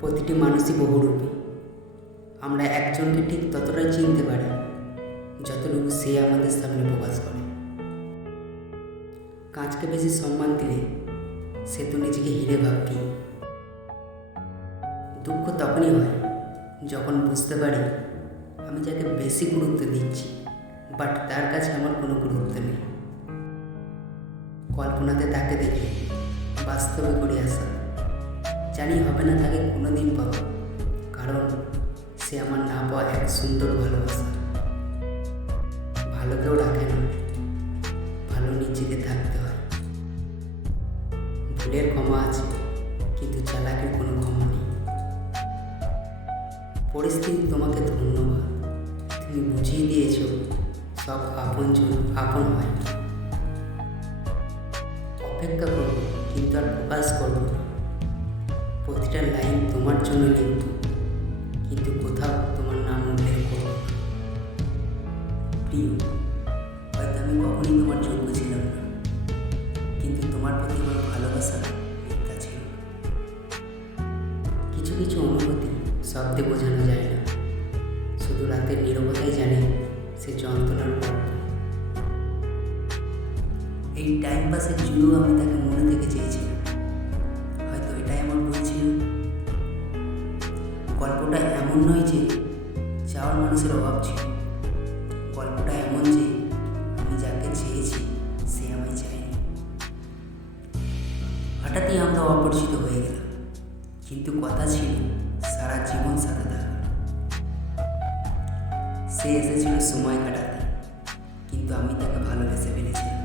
প্রতিটি মানুষই বহুরূপী। আমরা একজনকে ঠিক ততটাই চিনতে পারি যতটুকু সে আমাদের সামনে প্রকাশ করে। কাঁচকে বেশি সম্মান দিলে সে তো নিজেকে হিরে ভাববি। দুঃখ তখনই হয় যখন বুঝতে পারি আমি যাকে বেশি গুরুত্ব দিচ্ছি বাট তার কাছে আমার কোনো গুরুত্ব নেই। কল্পনাতে তাকে দেখে বাস্তবে করে আসা, জানি হবে না তাকে কোনোদিন পাবো, কারণ সে আমার না পাওয়া এক সুন্দর ভালোবাসা। ভালো কেউ রাখে না, ভালো নিজেকে থাকতে হয়। ভুলের ক্ষমা আছে কিন্তু চালাকির কোনো ক্ষমা নেই। পরিস্থিতি তোমাকে ধন্যবাদ, তুমি বুঝিয়ে দিয়েছ সব আপনজন আপন হয় না। অপেক্ষা করবো কিন্তু আর প্রকাশ করবো না। প্রতিটা লাইন তোমার জন্য লিখব কিন্তু কোথাও তোমার নাম উল্লেখ করবো না। প্রিয়, হয়তো আমি কখনই তোমার যোগ্য ছিলাম না, কিন্তু তোমার প্রতি আমার ভালোবাসা মিথ্যা ছিল না। কিছু কিছু অনুভূতি শব্দে বোঝানো যায় না, শুধু রাতের নীরবতাই জানে সে যন্ত্রণার গল্প। এই টাইম পাসের জুড়েও আমি তাকে মনে থেকে চেয়েছিলাম, হয়তো এটাই আমার ভুল ছিল। গল্পটা এমন নয় যে চাওয়ার মানুষের অভাব ছিল, গল্পটা এমন যে আমি যাকে চেয়েছি সে আমায় চায়নি। হঠাৎই আমরা অপরিচিত হয়ে গেলাম, কিন্তু কথা ছিল সারা জীবন সাথে থাকার। সে এসেছিল সময় কাটাতে, কিন্তু আমি তাকে ভালোবেসে ফেলেছিলাম।